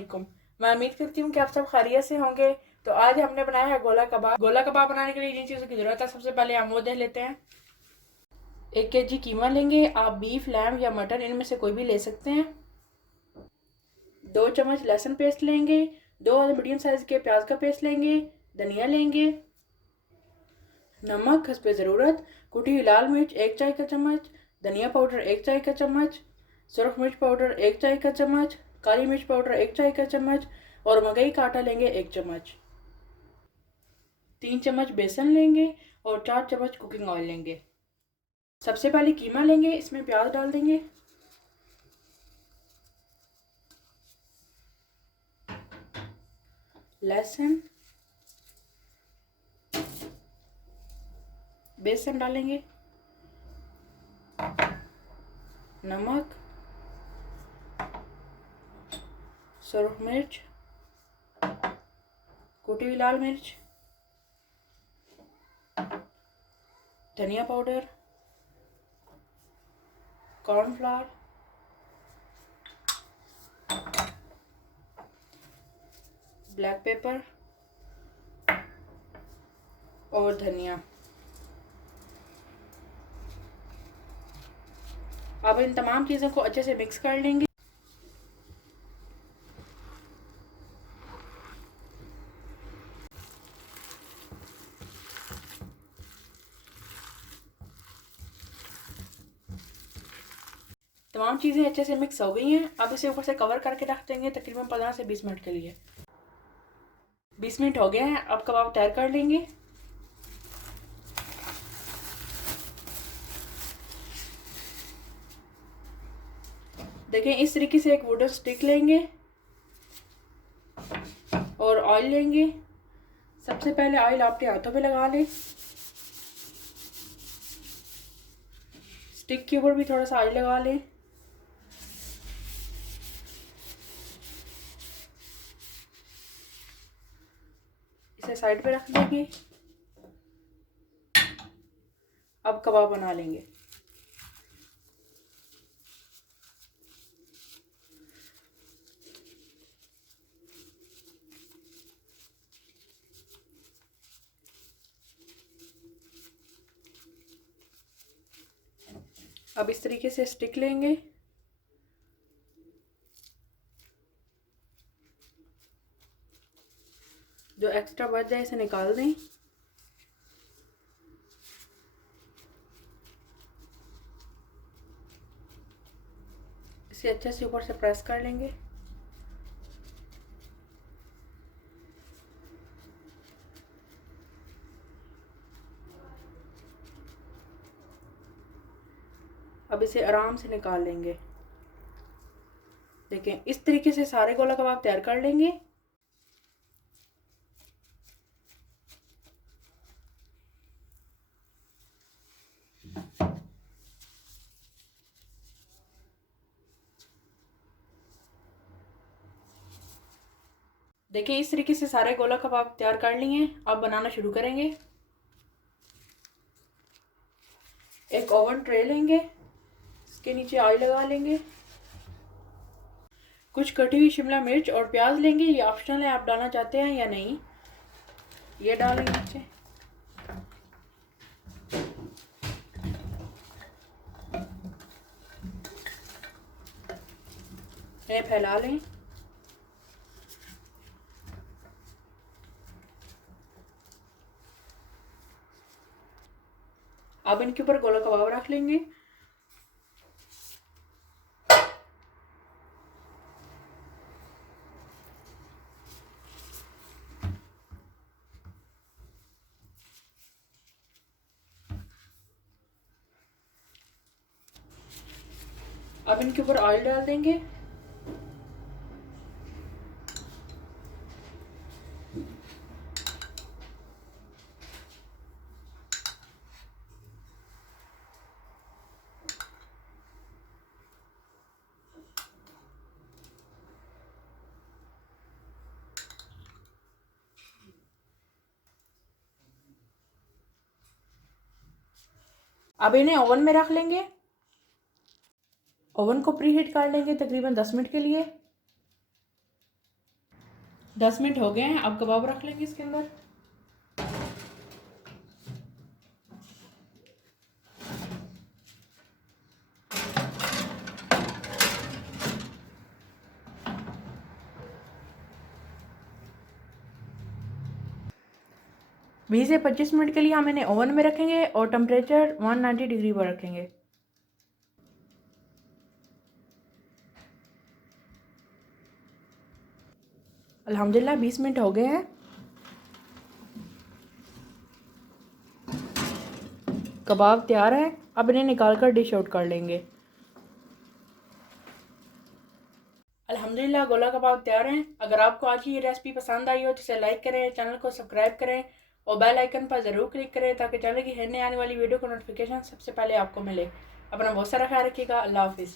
वालेकुम। मैं उम्मीद करती हूँ कि आप सब खैरियत से होंगे। तो आज हमने बनाया है गोला कबाब। गोला कबाब बनाने के लिए जिन चीज़ों की ज़रूरत है सबसे पहले हम वो देख लेते हैं। 1 kg कीमा लेंगे। आप बीफ, लैम या मटन इनमें से कोई भी ले सकते हैं। 2 चम्मच लहसुन पेस्ट लेंगे। 2 मीडियम साइज़ के प्याज का पेस्ट लेंगे। धनिया लेंगे। नमक हस्बे ज़रूरत। कुटी हुई लाल मिर्च 1 चाय का चम्मच। धनिया पाउडर 1 चाय का चम्मच। सुरख मिर्च पाउडर 1 चाय का चम्मच। काली मिर्च पाउडर 1 चाय का चम्मच। और मकई का आटा लेंगे 1 चम्मच। 3 चम्मच बेसन लेंगे और 4 चम्मच कुकिंग ऑयल लेंगे। सबसे पहले कीमा लेंगे, इसमें प्याज डाल देंगे। लहसुन, बेसन डालेंगे। नमक, सुरख मिर्च, कुटी हुई लाल मिर्च, धनिया पाउडर, कॉर्नफ्लावर, ब्लैक पेपर और धनिया। अब इन तमाम चीज़ों को अच्छे से मिक्स कर लेंगे। तमाम चीज़ें अच्छे से मिक्स हो गई हैं। अब इसे ऊपर से कवर करके रख देंगे तकरीबन 15 से 20 मिनट के लिए। 20 मिनट हो गए हैं। अब कबाब तैयार कर लेंगे। देखें, इस तरीके से एक वुडन स्टिक लेंगे और ऑयल लेंगे। सबसे पहले ऑयल अपने हाथों पे लगा लें। स्टिक के ऊपर भी थोड़ा सा ऑयल लगा लें। इसे साइड पे रख देंगे। अब कबाब बना लेंगे। अब इस तरीके से स्टिक लेंगे। जो एक्स्ट्रा बच जाए इसे निकाल दें। इसे अच्छे से ऊपर से प्रेस कर लेंगे। अब इसे आराम से निकाल लेंगे। देखें, इस तरीके से सारे गोला कबाब तैयार कर लेंगे। देखिए, इस तरीके से सारे गोला कबाब तैयार कर लिए हैं। अब बनाना शुरू करेंगे। एक ओवन ट्रे लेंगे, इसके नीचे ऑयल लगा लेंगे। कुछ कटी हुई शिमला मिर्च और प्याज लेंगे। ये ऑप्शनल है, आप डालना चाहते हैं या नहीं। ये डालेंगे नीचे। इन्हें फैला लें। अब इनके ऊपर गोला कबाब रख लेंगे। अब इनके ऊपर ऑयल डाल देंगे। अब इन्हें ओवन में रख लेंगे। ओवन को प्री हीट कर लेंगे तकरीबन 10 मिनट के लिए। 10 मिनट हो गए हैं, अब कबाब रख लेंगे इसके अंदर। बीस से 25 मिनट के लिए हम इन्हें ओवन में रखेंगे और टेम्परेचर 190 डिग्री पर रखेंगे। अल्हम्दुलिल्लाह 20 मिनट हो गए हैं। कबाब तैयार है, अब इन्हें निकाल कर डिश आउट कर लेंगे। अल्हम्दुलिल्लाह गोला कबाब तैयार हैं। अगर आपको आज की ये रेसिपी पसंद आई हो तो इसे लाइक करें, चैनल को सब्सक्राइब करें और बेल आइकन पर ज़रूर क्लिक करें ताकि चैनल की हर नई आने वाली वीडियो को नोटिफिकेशन सबसे पहले आपको मिले। अपना बहुत सारा ख्याल रखिएगा। अल्लाह हाफिज़।